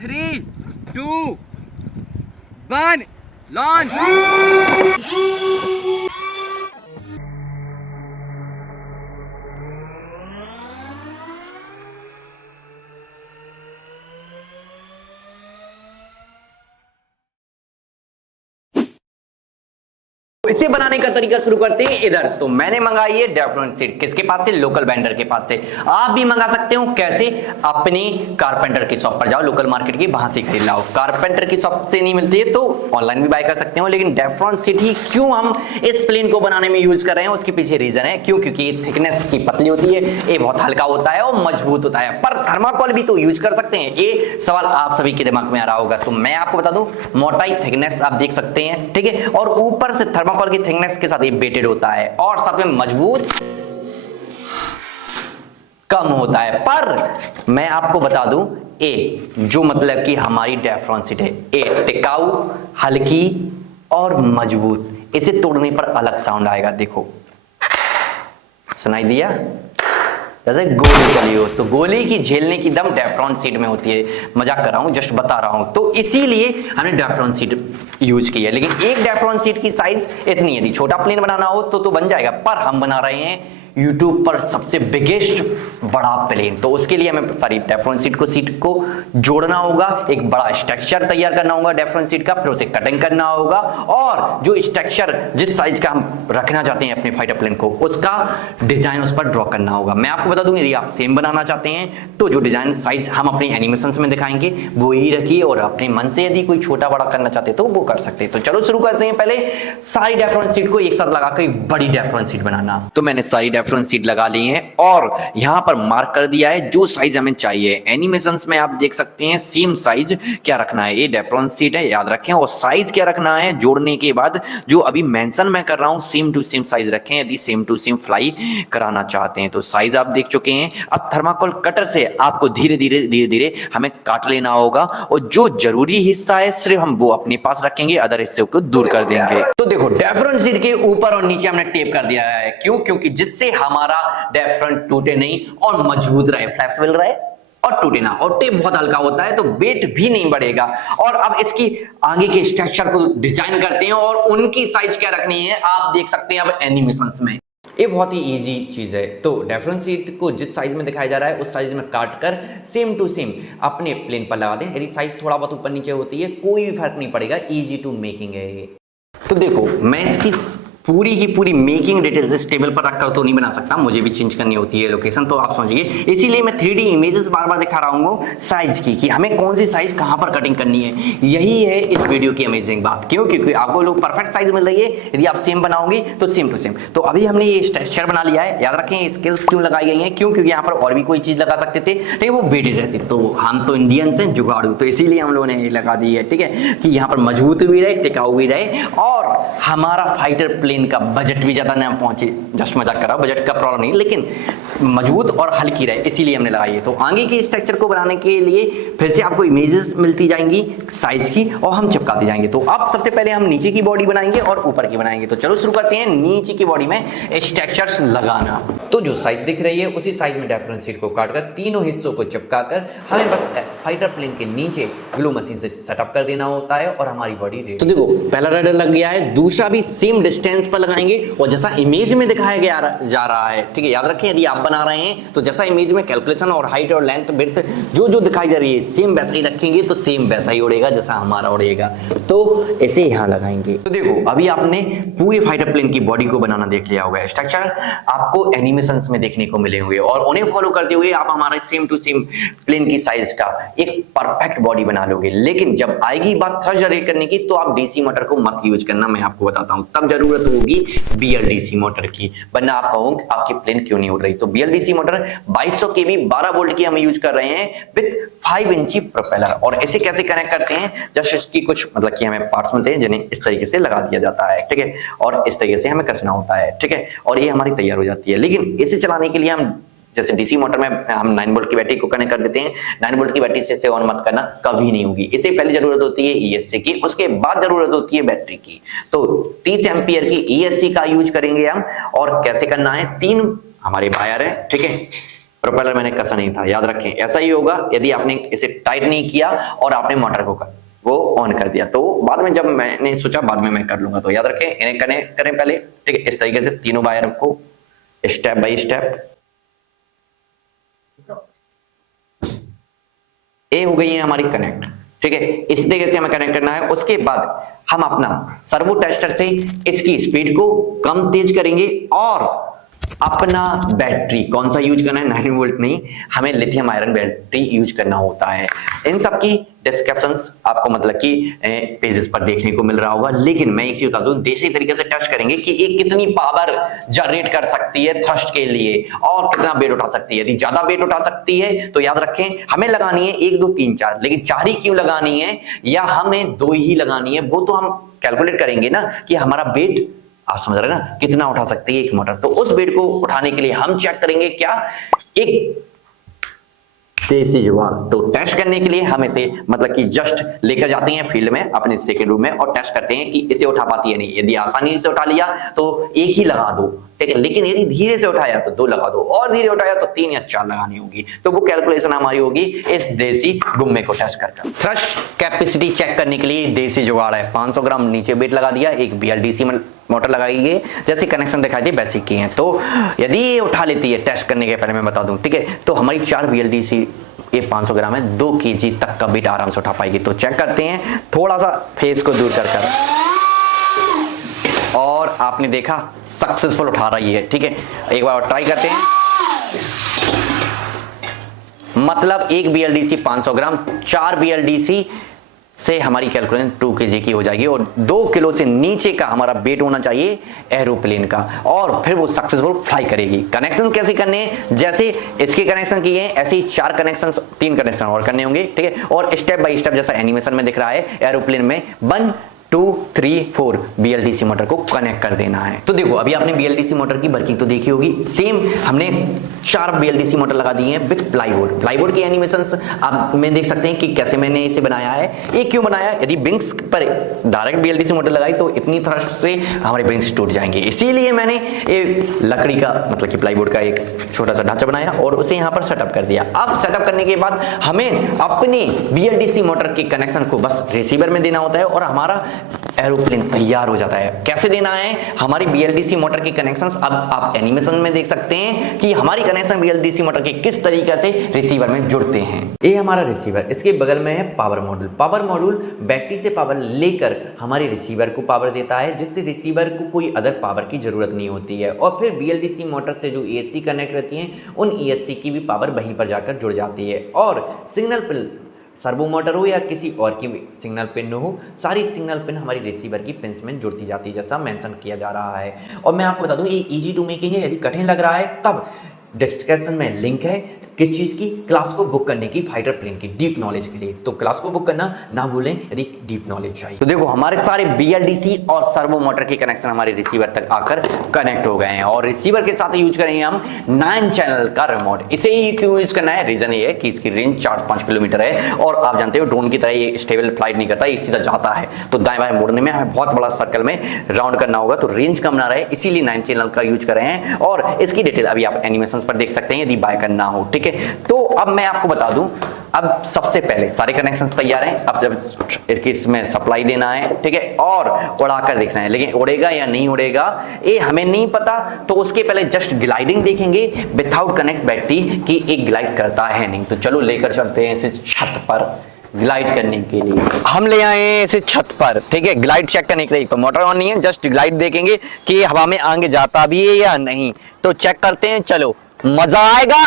3, 2, 1, launch! इसे बनाने का तरीका शुरू करते हैं इधर। तो मैंने मंगाई है डेफ्रॉन सीट, किसके पास से? लोकल वेंडर के पास से। आप भी मंगा सकते हो। कैसे? अपने कारपेंटर की शॉप पर जाओ, लोकल मार्केट की, वहां से खरीद लाओ। कारपेंटर की शॉप से नहीं मिलती है तो ऑनलाइन भी बाय कर सकते हो। लेकिन डेफ्रॉन सीट ही क्यों हम इस प्लेन को बनाने में यूज कर रहे हैं, उसके पीछे रीजन है। क्यों? क्योंकि थिकनेस की पतली होती है, ये बहुत हल्का होता है और मजबूत होता है। पर थर्माकोल भी तो यूज कर सकते हैं, ये सवाल आप सभी के दिमाग में आ रहा होगा। तो मैं आपको बता दूं, मोटाई थिकनेस आप देख सकते हैं, ठीक है। और ऊपर से थर्माकोल की थिकनेस के साथ ये वेटेड होता है और साथ में मजबूत कम होता है। पर मैं आपको बता दूं, ए जो मतलब कि हमारी डेफ्रॉन सीट है, ए टिकाऊ, हल्की और मजबूत। इसे तोड़ने पर अलग साउंड आएगा। देखो, सुनाई दिया? जैसे गोली चली हो, तो गोली की झेलने की दम डेफ्रॉन सीट में होती है। मजाक कर रहा हूं, जस्ट बता रहा हूं। तो इसीलिए हमने डेफ्रॉन सीट यूज की है। लेकिन एक डेफ्रॉन सीट की साइज इतनी है। छोटा प्लेन बनाना हो तो बन जाएगा, पर हम बना रहे हैं YouTube पर सबसे बिगेस्ट बड़ा प्लेन। तो उसके लिए हमें सारी डेफ्रॉन सीट को जोड़ना होगा, एक बड़ा स्ट्रक्चर तैयार करना होगा डेफ्रॉन सीट का, फिर उसे कटिंग करना होगा और जो स्ट्रक्चर जिस साइज का हम रखना चाहते हैं अपने फाइटर प्लेन को, उसका डिजाइन उस पर ड्रॉ करना होगा। मैं आपको बता दूं, यदि आप सेम बनाना चाहते हैं तो जो डिजाइन साइज हम अपनी एनिमेशंस में दिखाएंगे वो ही रखिए, और अपने मन से यदि कोई छोटा बड़ा करना चाहते हैं तो वो कर सकते हैं। तो चलो शुरू करते हैं। पहले सारी डेफ्रॉन सीट को एक साथ लगाकर एक बड़ी डेफ्रॉन सीट बनाना। तो मैंने सारी डेफ्रॉन सीट लगा ली है और यहां पर मार्क कर दिया है जो साइज हमें चाहिए। एनिमेशंस में आप देख सकते हैं सेम साइज क्या रखना है। ये डेफ्रॉन सीट है, याद रखें, और साइज क्या रखना है जोड़ने के बाद, जो अभी मेंशन मैं कर रहा हूं सेम टू सेम साइज रखें यदि सेम टू सेम फ्लाई कराना चाहते हैं। तो साइज आप देख चुके हैं। अब थर्माकोल कटर से आपको धीरे धीरे हमें काट लेना होगा, और जो जरूरी हिस्सा है सिर्फ हम वो अपने पास रखेंगे, अदर हिस्से को दूर कर देंगे। तो देखो, डेफ्रॉन सीट के ऊपर और नीचे हमने टेप कर दिया है। क्यों? क्योंकि जिससे हमारा डेफ्रॉन टूटे नहीं और मजबूत रहे, फ्लेक्सिबल रहे और टूटे ना। और टेप बहुत हल्का होता है तो वेट भी नहीं बढ़ेगा। और अब इसकी आगे के स्ट्रक्चर को डिजाइन करते हैं और उनकी साइज क्या रखनी है आप देख सकते हैं अब एनिमेशंस में। ये बहुत ही इजी चीज है। तो डेफ्रॉन सीट को जिस साइज में दिखाया जा रहा है उस साइज में काट कर सेम टू सेम अपने प्लेन पर लगा दें। यदि साइज थोड़ा बहुत ऊपर नीचे होती है कोई भी फर्क नहीं पड़ेगा, इजी टू मेकिंग है ये। तो देखो, मैं इसकी पूरी की पूरी मेकिंग डिटेल्स इस टेबल पर रखकर तो नहीं बना सकता, मुझे भी चेंज करनी होती है लोकेशन, तो आप समझिए। इसीलिए मैं 3D इमेजेस बार बार दिखा रहा हूँ साइज की, कि हमें कौन सी साइज कहां पर कटिंग करनी है। यही है इस वीडियो की अमेजिंग बात। क्यों? क्योंकि आपको लोग परफेक्ट साइज मिल रही है यदि आप सेम बनाओगे तो सेम टू सेम। तो अभी हमने ये स्ट्रक्चर बना लिया है। याद रखें स्केल्स क्यों लगाई गई हैं? क्यों? क्योंकि यहाँ पर और भी कोई चीज लगा सकते थे लेकिन वो वेटेड रहती, तो हम तो इंडियंस हैं जुगाड़ू, तो इसीलिए हम लोगों ने ये लगा दी है, ठीक है, कि यहाँ पर मजबूत भी रहे, टिकाऊ भी रहे और हमारा फाइटर प्लेन का बजट भी ज्यादा ना पहुंचे। जस्ट मजाक कर रहा हूं, बजट का प्रॉब्लम नहीं, लेकिन मजबूत और हल्की रहे, इसीलिए हमने लगाई है। तो आगे के स्ट्रक्चर को बनाने के लिए फिर से आपको इमेजेस मिलती जाएंगी साइज की और हम चिपकाते जाएंगे। तो अब सबसे पहले हम नीचे की बॉडी बनाएंगे और ऊपर की बनाएंगे। तो चलो शुरू करते हैं नीचे की बॉडी में स्ट्रक्चर्स लगाना। तो जो साइज दिख रही है उसी साइज में डेफ्रॉन सीट को काटकर तीनों हिस्सों को चिपकाकर हमें बस फाइटर प्लेन के नीचे ग्लू मशीन से सेटअप कर देना होता है और हमारी बॉडी रेडी। तो देखो, पहला रडर लग गया है, दूसरा भी सेम डिस्टेंस पर लगाएंगे और जैसा इमेज में दिखाया गया जा रहा है, ठीक है। याद रखें यदि आप बना रहे हैं तो जैसा इमेज में कैलकुलेशन और हाइट और लेंथ विड्थ जो दिखाई जा रही है सेम वैसा ही रखेंगे तो सेम वैसा ही उड़ेगा जैसा हमारा उड़ेगा। तो इसे यहां लगाएंगे। तो देखो, अभी आपने पूरे फाइटर प्लेन की बॉडी को बनाना देख लिया होगा। स्ट्रक्चर आपको एनिमेशंस में देखने को मिले होंगे और उन्हें फॉलो करते हुए आप हमारा सेम टू सेम प्लेन की साइज का एक परफेक्ट बॉडी बना लोगे। लेकिन जब आएगी बात थ्रस्ट जनरेट करने की तो आप डीसी मोटर को मत यूज करना, मैं आपको बताता हूं। तब जरूरत होगी BLDC मोटर की, वरना आप कहोगे आपकी प्लेन क्यों नहीं उड़ रही। तो BLDC मोटर 2200 kV 12 वोल्ट की हम यूज कर रहे हैं विद 5 इंची प्रोपेलर। और ऐसे कैसे कनेक्ट करते हैं, जस्ट इसकी कुछ मतलब कि हमें पार्ट्स मिलते हैं जिन्हें इस तरीके से लगा दिया जाता है, ठीक है, और इस तरीके से हमें कसना होता है, ठीक है, और ये हमारी तैयार हो जाती है। लेकिन इसे चलाने के लिए हम जैसे डीसी मोटर में हम 9 वोल्ट की बैटरी को कनेक्ट कर देते हैं। 9 वोल्ट की बैटरी से ऑन मत करना, कभी नहीं होगी। इससे पहले जरूरत होती है ESC की, उसके बाद जरूरत होती है बैटरी की। तो 30 एम्पियर की ESC का यूज करेंगे हम। और कैसे करना है, 3 हमारे वायर है, ठीक है, प्रोपेलर मैंने कसा नहीं था, याद रखें। ऐसा ही होगा यदि आपने इसे टाइट नहीं किया और आपने मोटर को वो ऑन कर दिया, तो बाद में जब मैंने सोचा बाद में मैं कर लूंगा, तो याद रखें इन्हें कनेक्ट करें पहले, ठीक है। इस तरीके से तीनों वायर को स्टेप बाय स्टेप। ए हो गई है हमारी कनेक्ट, ठीक है। इस तरीके से हमें कनेक्ट करना है। उसके बाद हम अपना सर्वो टेस्टर से इसकी स्पीड को कम तेज करेंगे और अपना बैटरी कौन सा यूज करना है, 9 वोल्ट नहीं, हमें लिथियम आयरन बैटरी यूज करना होता है। इन सब की डिस्क्रिप्शंस आपको मतलब कि पेजेस पर देखने को मिल रहा होगा, लेकिन मैं एक चीज बता दूं, देसी तरीके से टेस्ट करेंगे कि ये कितनी पावर जनरेट कर सकती है थ्रस्ट के लिए और कितना वेट उठा सकती है। यदि ज्यादा वेट उठा सकती है तो याद रखें हमें लगानी है 1 2 3 4, लेकिन 4 ही क्यों लगानी है या हमें 2 ही लगानी है, वो तो हम कैलकुलेट करेंगे ना कि हमारा वेट, आप समझ रहे हैं ना, कितना उठा सकती है एक मोटर। तो उस वेट को उठाने के लिए हम चेक करेंगे क्या, एक देसी जुगाड़। तो टेस्ट करने के लिए हम इसे मतलब कि जस्ट लेकर जाते हैं फील्ड में अपने सेकंड रूम में और टेस्ट करते हैं कि इसे उठा पाती है नहीं। यदि आसानी से उठा लिया तो 1 ही लगा दो, ठीक है, लेकिन यदि धीरे से उठाया तो 2 लगा दो और धीरे उठाया तो 3 या 4 लगानी होगी। तो वो कैलकुलेशन हमारी होगी इस देसी गुम्मे को टेस्ट कर। थ्रस्ट कैपेसिटी चेक करने के लिए देसी जुगाड़ है। 500 ग्राम नीचे वेट लगा दिया, एक BLDC मोटर लगाई है, जैसे कनेक्शन दिखाई दे वैसे की है। तो यदि ये उठा लेती है, टेस्ट करने के पहले मैं बता दूं, ठीक है, तो हमारी 4 BLDC, ये 500 ग्राम है, 2 kg तक का वेट आराम से उठा पाएगी। तो चेक करते हैं थोड़ा सा फेस को दूर कर और आपने देखा सक्सेसफुल उठा रही है, ठीक है। एक बार और ट्राई करते हैं, मतलब एक BLDC 500 ग्राम, 4 BLDC से हमारी कैलकुलेशन 2 kg की हो जाएगी और 2 किलो से नीचे का हमारा वेट होना चाहिए एरोप्लेन का, और फिर वो सक्सेसफुल फ्लाई करेगी। कनेक्शन कैसे करने हैं, जैसे इसके कनेक्शन किए हैं ऐसे ही 4 कनेक्शन, 3 कनेक्शन और करने होंगे, ठीक है। और स्टेप बाय स्टेप जैसा एनिमेशन में दिख रहा है एरोप्लेन में 1 2 3 4 BLDC मोटर को कनेक्ट कर देना है। तो देखो अभी आपने BLDC मोटर की वर्किंग तो देखी होगी। सेम हमने 4 BLDC मोटर लगा दी है विद प्लाईवुड। प्लाईवुड की एनिमेशंस आप में देख सकते हैं कि कैसे मैंने इसे बनाया है। ये क्यों बनाया, यदि विंग्स पर डायरेक्ट BLDC मोटर लगाई तो इतनी थ्रस्ट से हमारे विंग्स टूट जाएंगे, इसीलिए मैंने ये लकड़ी का मतलब कि प्लाईवुड का एक छोटा सा ढांचा बनाया और उसे यहाँ पर सेटअप कर दिया। अब सेटअप करने के बाद हमें अपने BLDC मोटर के कनेक्शन को बस रिसीवर में देना होता है और हमारा एरोप्लेन तैयार हो जाता है। कैसे देना है, हमारी BLDC मोटर के कनेक्शंस अब आप एनिमेशन में देख सकते हैं कि हमारी कनेक्शन BLDC मोटर के किस तरीके से रिसीवर में जुड़ते हैं। ये हमारा रिसीवर, इसके बगल में है power module. Power module battery से पावर लेकर हमारे रिसीवर को पावर देता है, जिससे रिसीवर को कोई अदर पावर की जरूरत नहीं होती है। और फिर BLDC मोटर से जो ESC कनेक्ट रहती है उन ESC की भी पावर वहीं पर जाकर जुड़ जाती है। और सिग्नल पिन, सर्वो मोटर हो या किसी और की सिग्नल पिन हो, सारी सिग्नल पिन हमारी रिसीवर की पिन्स में जुड़ती जाती है, जैसा मेंशन किया जा रहा है। और मैं आपको बता दूं ये इजी टू मेकिंग है। यदि कठिन लग रहा है तब डिस्क्रिप्शन में लिंक है किस चीज़ की, क्लास को बुक करने की, फाइटर प्लेन की डीप नॉलेज के लिए। तो क्लास को बुक करना ना भूलें यदि डीप नॉलेज चाहिए। तो देखो हमारे सारे BLDC और सर्वो मोटर के कनेक्शन हमारे रिसीवर तक आकर कनेक्ट हो गए हैं और रिसीवर के साथ यूज करेंगे हम 9 चैनल का रिमोट। इसे ही क्यों यूज करना है, रीजन ये है कि इसकी रेंज 4-5 किलोमीटर है और आप जानते हो ड्रोन की तरह ये स्टेबल फ्लाइट नहीं करता, ये सीधा जाता है। तो दाएं बाएं मुड़ने में हमें बहुत बड़ा सर्कल में राउंड करना होगा, तो रेंज कम ना रहे, इसीलिए 9 चैनल का यूज कर रहे हैं। और इसकी डिटेल अभी आप एनिमेशन पर देख सकते हैं यदि बाय करना हो, ठीक है। तो अब मैं आपको बता दूं, अब सबसे पहले सारे कनेक्शंस तैयार हैं, अब जब इसमें सप्लाई देना है, ठीक है, और उड़ाकर देखना है। लेकिन उड़ेगा या नहीं उड़ेगा ये हमें नहीं पता, तो उसके पहले जस्ट ग्लाइडिंग देखेंगे विदाउट कनेक्ट बैटरी कि एक ग्लाइड करता है नहीं। तो चलो लेकर चलते हैं इसे छत पर ग्लाइड करने के लिए। हम ले आए हैं इसे छत पर, ठीक है, ग्लाइड चेक करने के लिए। तो मोटर ऑन नहीं है, जस्ट ग्लाइड देखेंगे कि हवा में आगे जाता भी है या नहीं। तो चेक करते हैं, चलो मजा आएगा।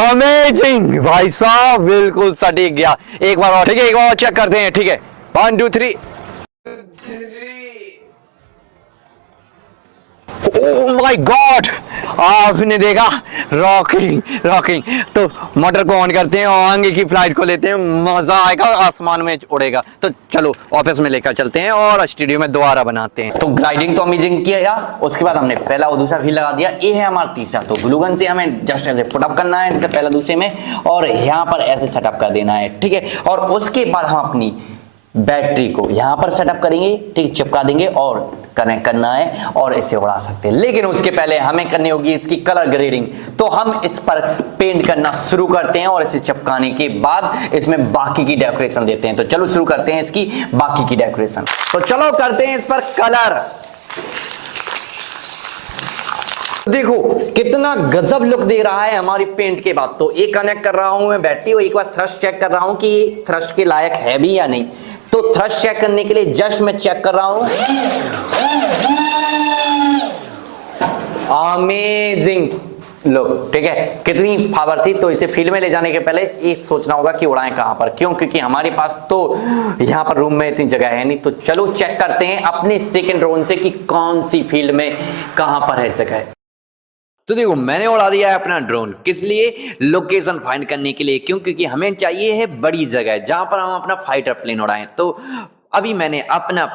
अमेजिंग भाई साहब, बिल्कुल सटीक गया। एक बार और, ठीक है, एक बार और चेक करते हैं, ठीक है। 1 2 3। ओह माय गॉड, आपने देखा रॉकिंग रॉकिंग। तो मोटर को ऑन करते हैं और आगे की फ्लाइट को लेते हैं, मजा आएगा, आसमान में उड़ेगा। तो चलो ऑफिस में लेकर चलते हैं और स्टूडियो में दोबारा बनाते हैं। तो ग्लाइडिंग तो अमेजिंग किया, उसके बाद हमने पहला और दूसरा व्हील लगा दिया। ये है हमारा तीसरा। तो ग्लू गन से हमें जस्ट ऐसे पुटअप करना है, जैसे पहला दूसरे में, और यहाँ पर ऐसे सेटअप कर देना है, ठीक है। और उसके बाद हम अपनी बैटरी को यहाँ पर सेटअप करेंगे, ठीक, चिपका देंगे और कनेक्ट करना है और इसे उड़ा सकते हैं। लेकिन उसके पहले हमें करनी होगी इसकी कलर ग्रेडिंग। तो हम इस पर पेंट करना शुरू करते हैं और इसे चिपकाने के बाद इसमें बाकी की डेकोरेशन देते हैं। तो चलो शुरू करते हैं इसकी बाकी की डेकोरेशन। तो चलो करते हैं इस पर कलर। देखो कितना गजब लुक दे रहा है हमारी पेंट के बाद। तो एक कनेक्ट कर रहा हूं मैं बैटरी और एक बार थ्रस्ट चेक कर रहा हूं कि ये थ्रस्ट के लायक है भी या नहीं। तो थ्रस्ट चेक करने के लिए जस्ट मैं चेक कर रहा हूं। अमेजिंग लुक, ठीक है, कितनी पावर थी। तो इसे फील्ड में ले जाने के पहले एक सोचना होगा कि उड़ाएं कहां पर, क्यों, क्योंकि हमारे पास तो यहां पर रूम में इतनी जगह है नहीं। तो चलो चेक करते हैं अपने सेकंड ड्रोन से कि कौन सी फील्ड में कहां पर है जगह। तो देखो मैंने उड़ा दिया है अपना ड्रोन। किस लिए? लोकेशन फाइंड करने के लिए। क्यों? क्योंकि हमें चाहिए है बड़ी जगह जहां पर हम अपना फाइटर प्लेन उड़ाएं। तो अभी मैंने अपना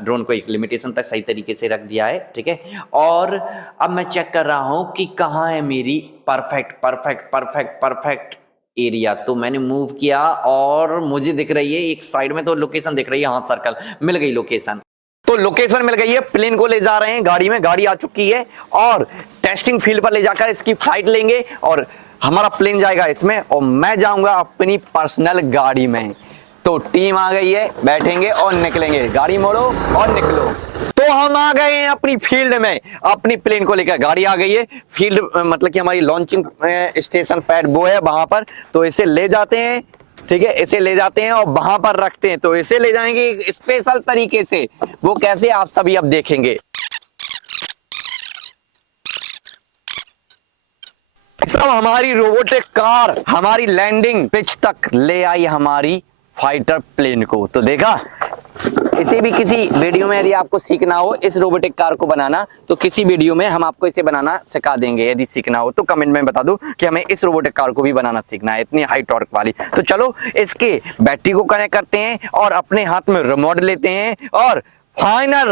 ड्रोन को एक लिमिटेशन तक सही तरीके से रख दिया है, ठीक है। और अब मैं चेक कर रहा हूं कि कहां है मेरी परफेक्ट एरिया। तो मैंने मूव किया और मुझे दिख रही है एक साइड में तो लोकेशन दिख रही है, हाँ सर्कल मिल गई लोकेशन। तो लोकेशन मिल गई है, प्लेन को ले जा रहे हैं गाड़ी में, गाड़ी आ चुकी है और टेस्टिंग फील्ड पर ले जाकर इसकी फ्लाइट लेंगे और हमारा प्लेन जाएगा इसमें और मैं जाऊंगा अपनी पर्सनल गाड़ी में। तो टीम आ गई है, बैठेंगे और निकलेंगे। गाड़ी मोड़ो और निकलो। तो हम आ गए हैं अपनी फील्ड में, अपनी प्लेन को लेकर। गाड़ी आ गई है फील्ड, मतलब कि हमारी लॉन्चिंग स्टेशन पैड वो है वहां पर। तो इसे ले जाते हैं, ठीक है, इसे ले जाते हैं और वहां पर रखते हैं। तो इसे ले जाएंगे एक स्पेशल तरीके से, वो कैसे आप सभी अब देखेंगे। सब हमारी रोबोटिक कार हमारी लैंडिंग पिच तक ले आई हमारी फाइटर प्लेन को। तो देखा, इसे भी किसी वीडियो में यदि आपको सीखना हो इस रोबोटिक कार को बनाना, तो किसी वीडियो में हम आपको इसे बनाना सिखा देंगे। यदि सीखना हो तो कमेंट में बता दो कि हमें इस रोबोटिक कार को भी बनाना सीखना है, इतनी हाई टॉर्क वाली। तो चलो इसके बैटरी को कनेक्ट करते हैं और अपने हाथ में रिमोट लेते हैं और फाइनल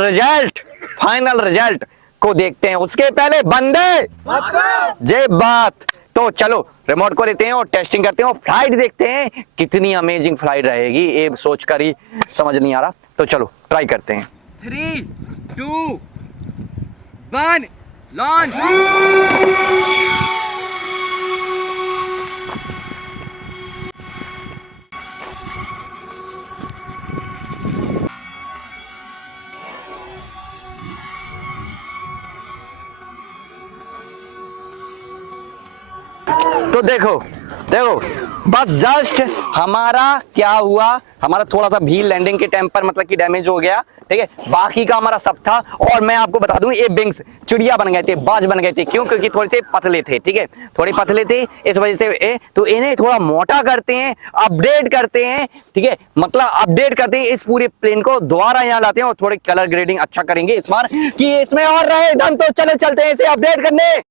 रिजल्ट को देखते हैं। उसके पहले बंदे जय बात। तो चलो रिमोट को लेते हैं और टेस्टिंग करते हैं और फ्लाइट देखते हैं कितनी अमेजिंग फ्लाइट रहेगी, ये सोचकर ही समझ नहीं आ रहा। तो चलो ट्राई करते हैं। 3, 2, 1 लॉन्च। तो देखो बस जस्ट हमारा क्या हुआ, हमारा थोड़ा सा व्हील लैंडिंग के टाइम पर मतलब कि डैमेज हो गया, ठीक है। बाकी का हमारा सब था। और मैं आपको बता दूं ये विंग्स चिड़िया बन गए थे, बाज बन गए थे। क्यों? क्योंकि थोड़े से पतले थे, ठीक है, थोड़े पतले थे, इस वजह से तो इन्हें थोड़ा मोटा करते हैं, अपडेट करते हैं, ठीक है, मतलब अपडेट करते हैं इस पूरे प्लेन को, दोबारा यहाँ लाते हैं और थोड़े कलर ग्रेडिंग अच्छा करेंगे इस बार कि इसमें और रहे दम। तो चले चलते हैं इसे अपडेट करने।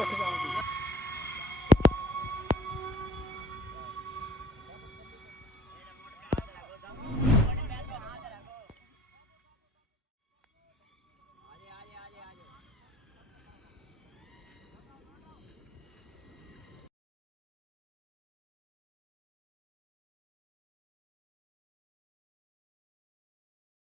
उठ जाओ।